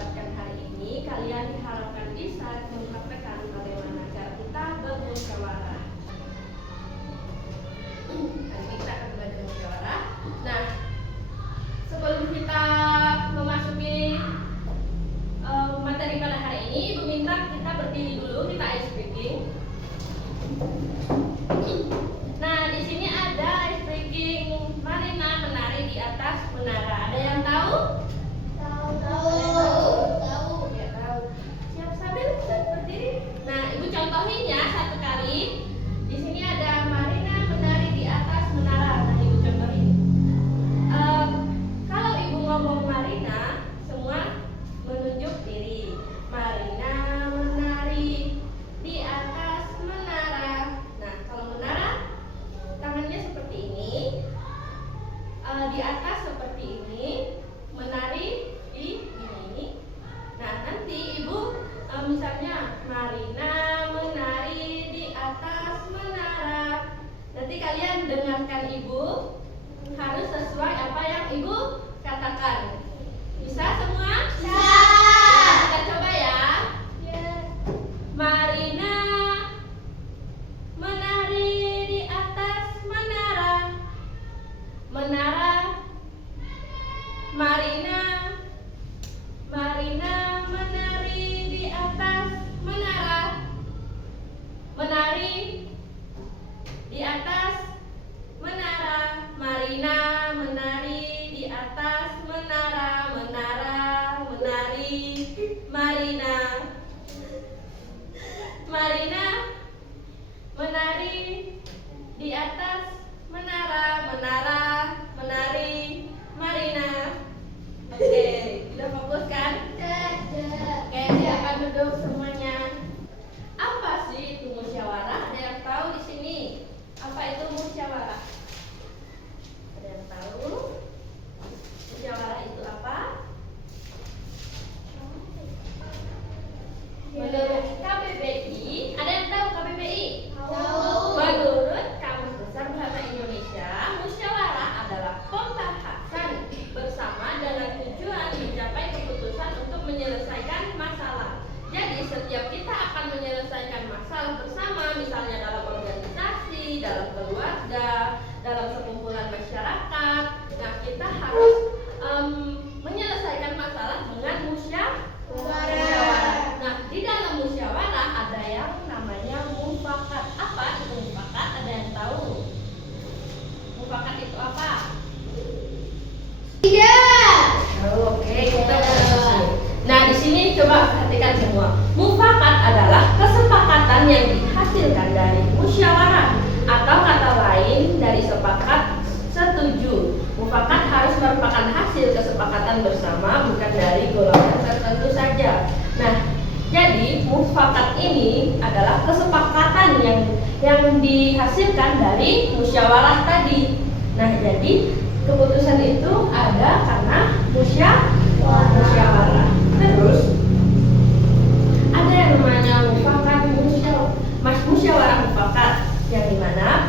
dapatkan hari ini, kalian diharapkan bisa mempraktekkan bagaimana cara kita bermusyawarah. Nanti kita akan belajar musyawarah. Nah, sebelum kita memasuki materi pada hari ini, Ibu minta kita berdiri dulu, kita ice breaking. Nah, di sini ada ice breaking Marina menari di atas menara. Ada yang tahu? Tahu. Ya, tahu. Siap sambil berdiri. Nah, Ibu contohin ya satu kali. Di sini ada Marina menari di atas menara. Nah, Ibu contohin. Kalau Ibu ngomong Marina, semua menunjuk diri. Marina menari di atas menara. Nah, kalau menara tangannya seperti ini, di atas seperti ini, menari di ini. Nah, nanti Ibu misalnya Marina menari di atas menara. Nanti kalian dengarkan Ibu, harus sesuai apa yang Ibu katakan. Bisa semua? Bisa. Nah, kita coba ya. Marina menari di atas menara. Menara. Marina menari di atas menara. Menari di atas menara. Marina menari di atas menara. Menari. Marina menari di atas menara. Menari. Marina. Oke, udah fokus kan? Oke, silakan duduk semuanya. Apa sih itu musyawarah? Ada yang tahu di sini? Apa itu musyawarah? Ada yang tahu? Musyawarah itu apa? Menurut KBBI, ada yang tahu KBBI? Menurut Kamus Besar Bahasa Indonesia, musyawarah adalah pembahasan bersama dengan tujuan mencapai keputusan untuk menyelesaikan masalah. Jadi setiap kita akan menyelesaikan masalah bersama, misalnya dalam organisasi, dalam keluarga, dalam sekumpulan masyarakat. Nah, kita harus menyelesaikan masalah dengan musyawarah. Nah, di dalam musyawarah ada yang namanya mufakat. Apa itu mufakat? Ada yang tahu? Mufakat itu apa? Oke, kita diskusi. Nah, di sini coba perhatikan semua. Mufakat adalah kesepakatan yang dihasilkan dari musyawarah atau kata lain dari sepakat setuju. Mufakat harus merupakan hasil kesepakatan bersama, bukan dari golongan tertentu saja. Nah, jadi mufakat ini adalah kesepakatan yang dihasilkan dari musyawarah tadi. Nah, jadi keputusan itu ada karena musyawarah. Terus ada yang namanya musyawarah mufakat, yang dimana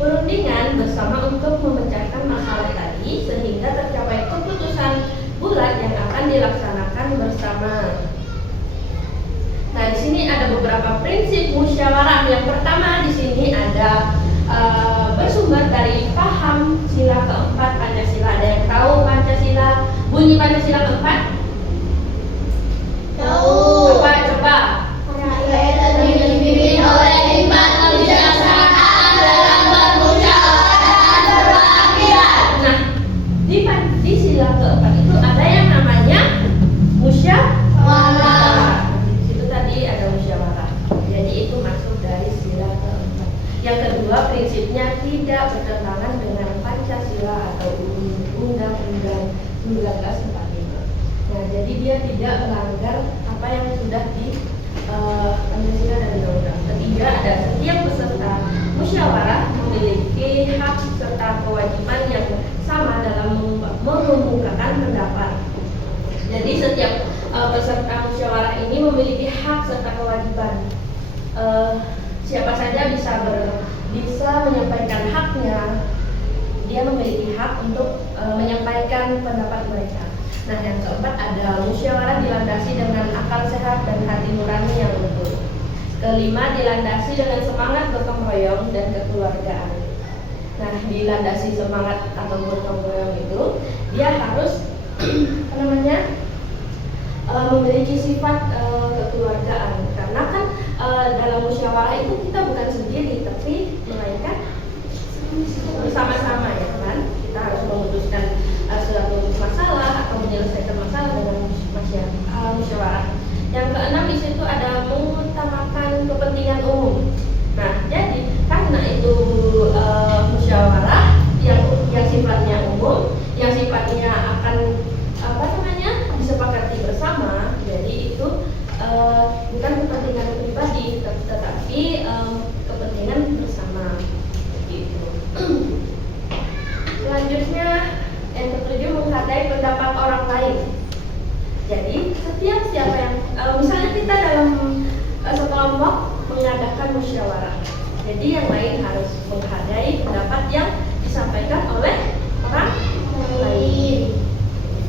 perundingan bersama untuk memecahkan masalah tadi sehingga tercapai keputusan bulat yang akan dilaksanakan bersama. Nah, di sini ada beberapa prinsip musyawarah. Yang pertama di sini ada bersumber dari paham sila keempat Pancasila. Ada yang tahu Pancasila? Bunyi Pancasila keempat? Tahu. Coba. Rakyat dipimpin oleh hikmat kebijaksanaan dalam bermusyawarah dan berwakilan. Nah, di sila keempat itu ada yang namanya musyawarah. Di situ tadi ada musyawarah. Jadi itu masuk dari sila keempat. Yang kedua, prinsipnya tidak bertentangan dengan Pancasila atau Undang-Undang 1945. Nah, jadi dia tidak melanggar apa yang sudah di Pancasila dan Undang-Undang. Ketiga, ada setiap peserta musyawarah memiliki hak serta kewajiban yang sama dalam mengemukakan pendapat. Jadi setiap peserta musyawarah ini memiliki hak serta kewajiban. Siapa saja bisa menyampaikan haknya. Dia memiliki hak untuk menyampaikan pendapat mereka. Nah, yang keempat ada musyawarah dilandasi dengan akal sehat dan hati nurani yang lembut. Kelima, dilandasi dengan semangat gotong royong dan kekeluargaan. Nah, dilandasi semangat atau gotong royong itu dia harus memiliki sifat kekeluargaan, karena kan dalam musyawarah itu kita bukan sendiri, tapi melainkan bersama-sama, ya kan? Kita harus memutuskan suatu masalah atau menyelesaikan masalah dengan musyawarah. Yang keenam di situ ada mengutamakan kepentingan umum. Nah, jadi karena itu musyawarah yang sifatnya umum, yang sifatnya akan disepakati bersama. Jadi itu bukan kepentingan pribadi, tetapi kepentingan bersama. Gitu. Selanjutnya yang ketujuh, menghargai pendapat orang lain. Jadi setiap siapa yang misalnya kita dalam sekelompok mengadakan musyawarah, jadi yang lain harus menghargai pendapat yang disampaikan oleh orang lain.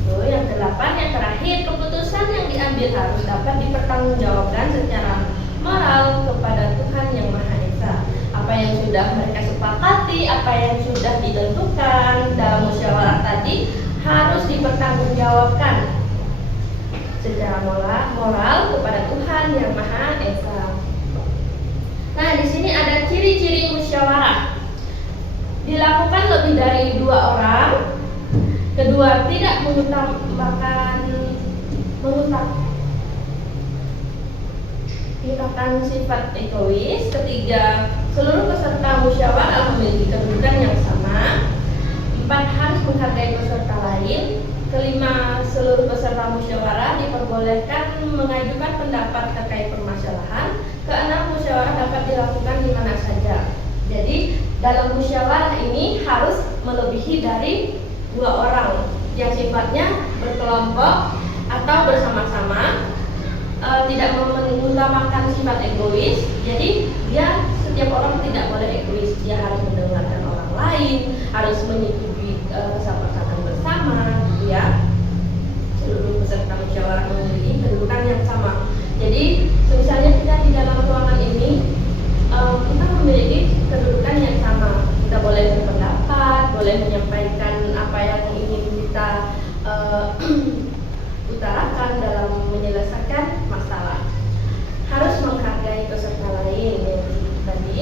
Itu yang kedelapan. Yang terakhir, keputusan yang diambil harus dapat dipertanggungjawabkan secara moral kepada Tuhan yang Maha Esa. Apa yang sudah mereka sepakati, apa yang sudah ditentukan dalam musyawarah tadi harus dipertanggungjawabkan secara moral kepada Tuhan yang Maha Esa. Nah, di sini ada ciri-ciri musyawarah. Dilakukan lebih dari 2 orang. Kedua, tidak mengutamakan sifat egois. Ketiga, seluruh peserta musyawarah memiliki kedudukan yang sama. 4, harus menghargai peserta lain. Kelima, seluruh peserta musyawarah diperbolehkan mengajukan pendapat terkait permasalahan. Keenam, musyawarah dapat dilakukan di mana saja. Jadi dalam musyawarah ini harus melebihi dari 2 orang yang sifatnya berkelompok atau bersama-sama, tidak mengutamakan sifat egois. Jadi dia setiap orang tidak boleh egois, dia harus mendengarkan orang lain, harus menyetujui kesepakatan bersama, gitu ya. Seluruh peserta musyawarah memiliki kedudukan yang sama. Jadi misalnya kita di dalam ruangan ini kita memiliki kedudukan yang sama. Kita boleh berpendapat, boleh menyampaikan apa yang ingin kita utarakan dalam menyelesaikan masalah. Harus menghargai peserta lain. Jadi tadi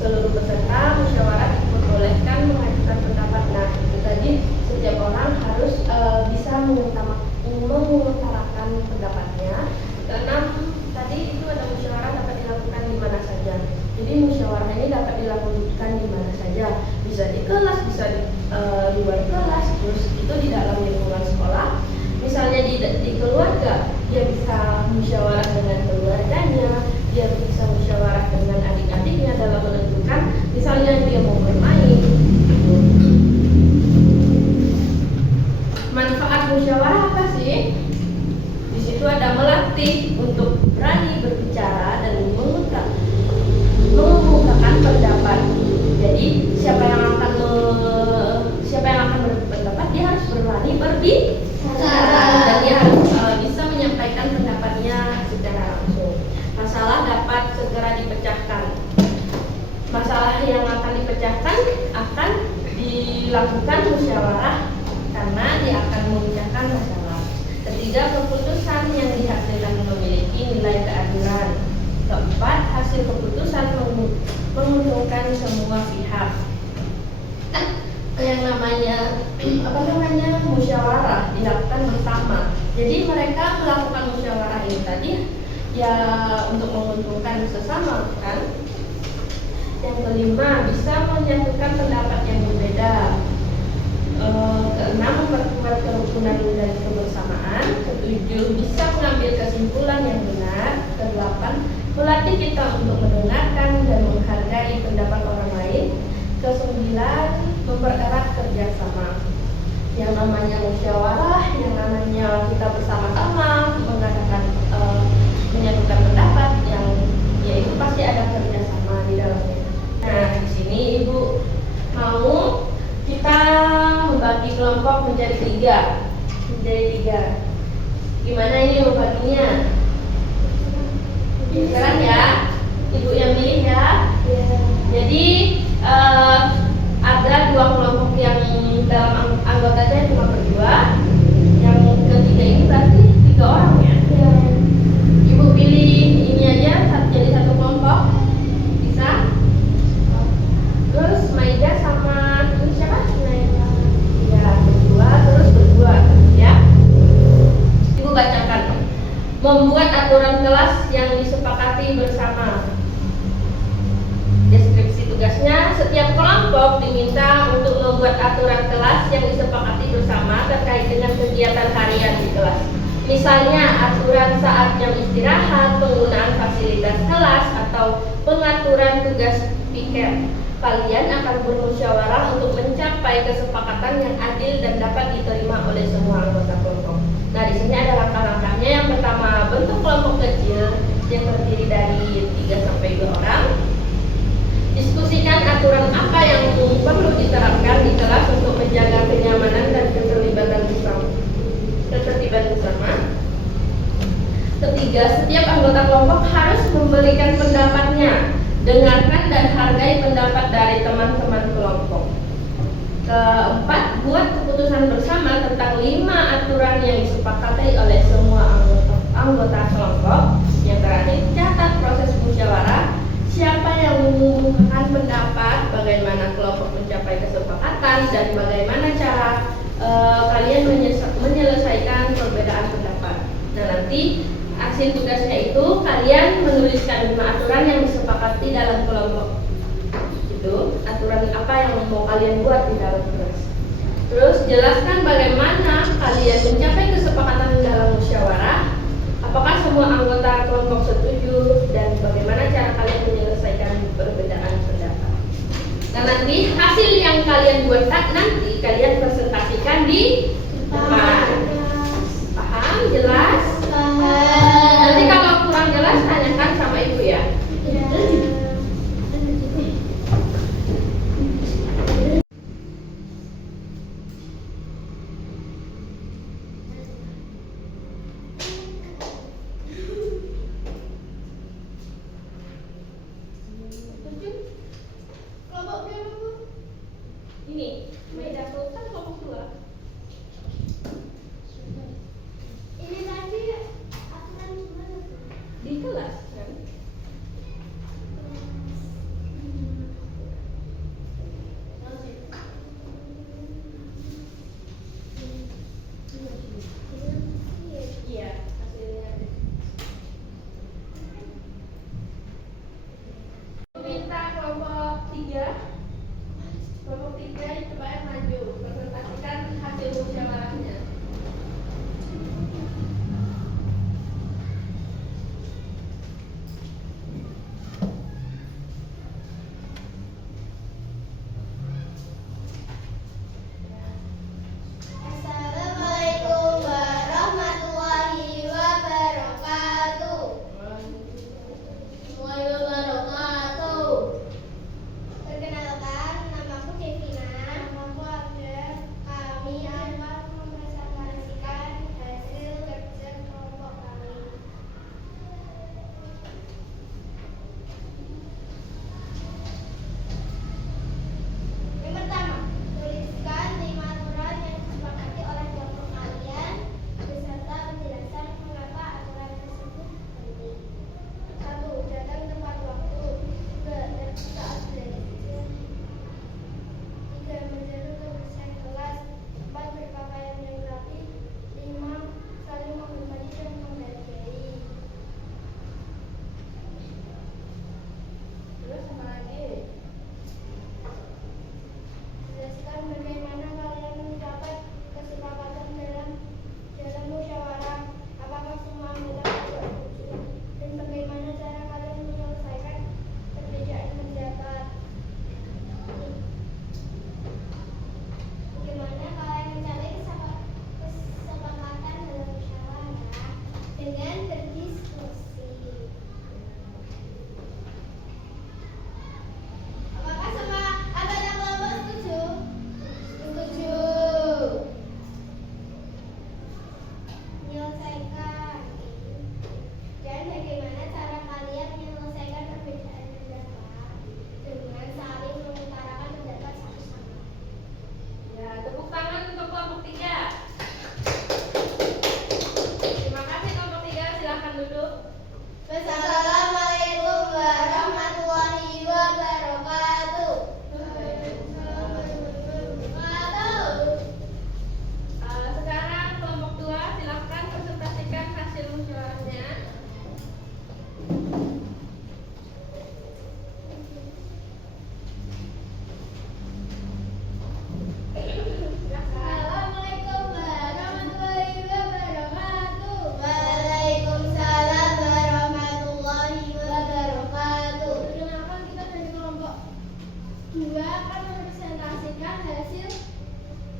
seluruh peserta musyawarah diperbolehkan mengajukan pendapat. Nah, itu tadi setiap orang harus bisa mengutarakan pendapatnya. Keenam, tadi itu ada musyawarah dapat dilakukan di mana saja. Jadi musyawarah ini dapat dilakukan di mana saja, bisa di kelas, bisa di luar kelas, terus itu di dalam lingkungan sekolah. Misalnya di keluarga, dia bisa musyawarah dengan keluarganya, dia bisa musyawarah dengan adik-adiknya dalam menentukan misalnya dia mau bermain. Manfaat musyawarah apa sih? Di situ ada melatih untuk berani berbicara dan mengungkapkan pendapat. Jadi siapa yang akan berpendapat, dia harus berani berbicara dan dia harus bisa menyampaikan pendapatnya secara langsung. Masalah dapat segera dipecahkan. Masalah yang akan dipecahkan akan dilakukan musyawarah karena dia akan memecahkan masalah. Ketiga, keputusan yang dihasilkan memiliki nilai keadilan. Keempat, hasil keputusan menguntungkan semua pihak. Yang namanya musyawarah dilakukan bersama. Jadi mereka melakukan musyawarah ini tadi ya untuk menguntungkan sesama, kan? Yang kelima, bisa menyatukan pendapat yang berbeda. Keenam, memperkuat kerukunan dan kebersamaan. Ketujuh, bisa mengambil kesimpulan yang benar. Kedelapan, melatih kita untuk mendengarkan dan menghargai pendapat orang lain. Kesembilan, mempererat kerjasama. Yang namanya musyawarah, yang namanya kita bersama-sama mengadakan menyatukan pendapat, yang yaitu pasti ada kerjasama di dalamnya. Nah, di sini Ibu mau kita membagi kelompok menjadi 3. jadi 3. Gimana ini membaginya? Sekarang ya, ibu yang milih ya. Jadi ada 2 kelompok yang dalam anggotanya cuma berdua. Yang ketiga ini berarti 3 orang ya. Ibu pilih ini aja jadi 1 kelompok. Bisa? Terus Maida sama ini siapa? Ya, berdua terus berdua ya. Ibu bacakan. Membuat aturan kelas yang disepakati bersama. Deskripsi tugasnya, setiap kelompok diminta untuk membuat aturan kelas yang disepakati bersama terkait dengan kegiatan harian di kelas. Misalnya aturan saat jam istirahat, penggunaan fasilitas kelas, atau pengaturan tugas piket. Kalian akan bermusyawarah untuk mencapai kesepakatan yang adil dan dapat diterima oleh semua anggota kelompok. Nah, di sini ada langkah-langkahnya. Yang pertama, bentuk kelompok kecil yang terdiri dari 3 sampai 2 orang. Diskusikan aturan apa yang perlu diterapkan di kelas untuk menjaga kenyamanan dan keterlibatan bersama. Ketiga, setiap anggota kelompok harus memberikan pendapatnya. Dengarkan dan hargai pendapat dari teman-teman kelompok. Keempat, buat keputusan bersama tentang 5 aturan yang disepakati oleh semua anggota kelompok. Yang terakhir, catat proses musyawarah. Siapa yang mengumumkan pendapat, bagaimana kelompok mencapai kesepakatan, dan bagaimana cara kalian menyelesaikan perbedaan pendapat. Nah, nanti hasil tugasnya itu kalian menuliskan 5 aturan yang disepakati dalam kelompok. Itu aturan apa yang mau kalian buat di dalam tugas. Terus jelaskan bagaimana kalian mencapai kesepakatan dalam musyawarah. Apakah semua anggota kelompok setuju dan bagaimana cara kalian menyelesaikan perbedaan pendapat. Nah, nanti hasil yang kalian buat nanti kalian presentasikan di depan. Paham? Jelas? Nanti kalau kurang jelas tanyakan sama ibu ya. Ini, Maida kan kelompok 2. Ini tadi aturan gimana? Di kelas kan? Iya, hasilnya. Minta kelompok 3 coba maju presentasikan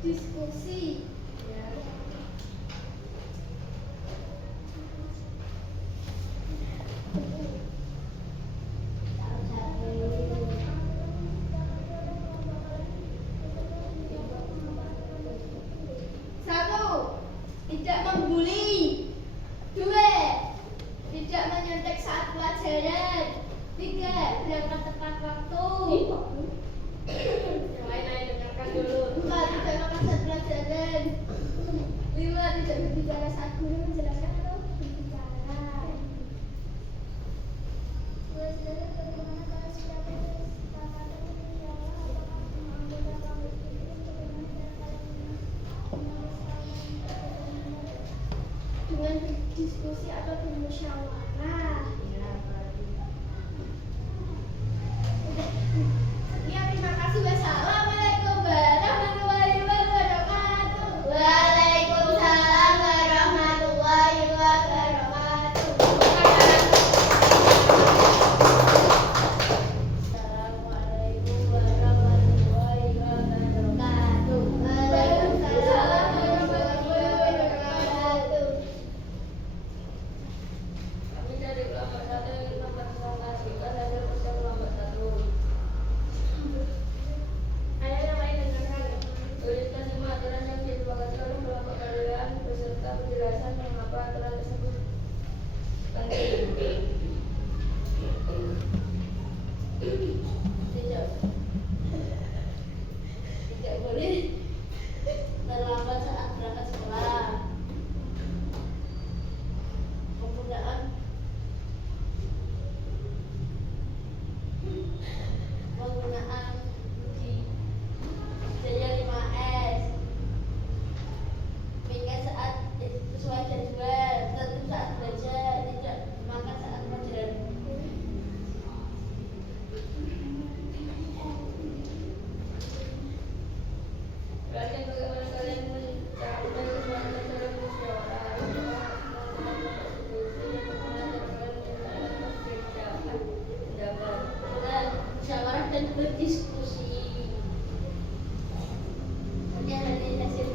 Diskusi. Ya. Satu, tidak membuli. Dua, tidak menyontek saat pelajaran. Tiga, berangkat tepat waktu. Yang lain-lain dengarkan dulu. Empat, tidak makan saat pelajaran. Lima, tidak berbicara saat guru menjelaskan atau berbicara. Bagaimana kalau sudah kesepakatan apakah semua anggota kampus itu bagaimana cara kalian dengan berdiskusi atau bermusyawarah? Sekian, terima kasih. Wassalamualaikum warahmatullahi wabarakatuh. Waalaikumsalam warahmatullahi wabarakatuh. Assalamualaikum warahmatullahi wabarakatuh. Waalaikumsalam warahmatullahi wabarakatuh. Kami dari kelompok 1 ingin mempresentasikan hasil ujian kelompok 1. Ayo yang lain dengarkan. Tuliskan semua aturan yang disepakati oleh kelompok kalian beserta penjelasan mengapa aturan tersebut penting. Tidak boleh terlambat saat berangkat sekolah. Penggunaan uji Jaya 5S. Pikir saat sesuai jadwal, tertib saat belajar, tidak makan saat pelajaran. Perhatikan bagaimana kalian mencapai kesepakatan dalam musyawarah. Musyawarah dan berdiskusi. Sekian dari hasil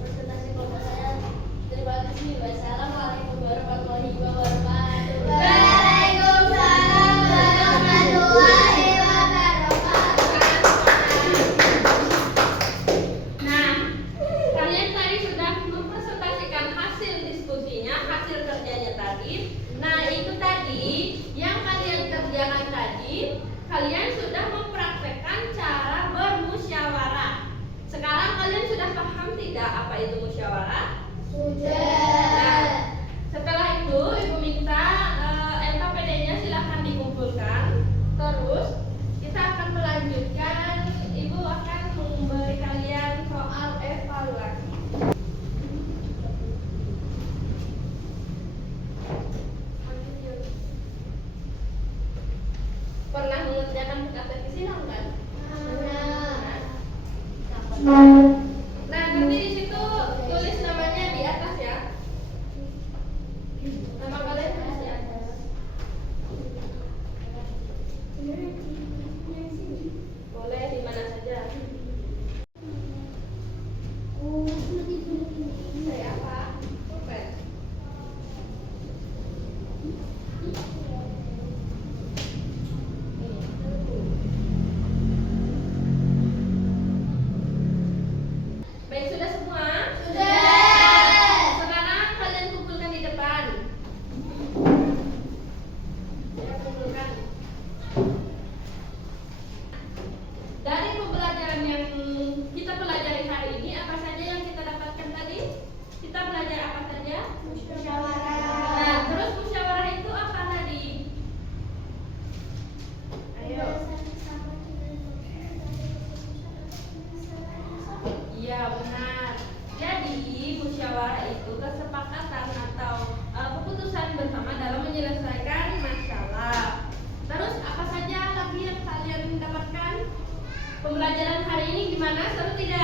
presentasi kelompok saya. Terima kasih. Wassalamualaikum warahmatullahi wabarakatuh. Waalaikumsalam warahmatullahi wabarakatuh. Nah, kalian tadi sudah mempresentasikan hasil diskusinya, hasil kerjanya tadi. Nah, itu tadi yang kalian kerjakan tadi, kalian sudah mempraktekkan cara bermusyawarah. Sekarang kalian sudah paham tidak apa itu musyawarah? Nah, setelah itu Ibu minta LKPD-nya silahkan dikumpulkan. Terus kita akan melanjutkan. Ibu akan memberi kalian soal evaluasi. Pernah mengerjakan PKTP silang kan? Nah, nanti di situ tulis namanya di atas ya. Nama kalian tulis di atas. Boleh di mana saja. Saya apa? Pulpen. Baik, sudah semua? Sekarang kalian kumpulkan di depan. Ya, kumpulkan. Dari pembelajaran yang kita pelajari hari ini, apa saja yang kita dapatkan tadi? Kita belajar apa saja? Nah, terus musyawarah itu apa tadi? Ayo. Iya, benar. Jadi, musyawarah itu kesepakatan atau keputusan bersama dalam menyelesaikan masalah. Terus apa saja lagi yang kalian dapatkan? Pembelajaran hari ini gimana? Seru tidak?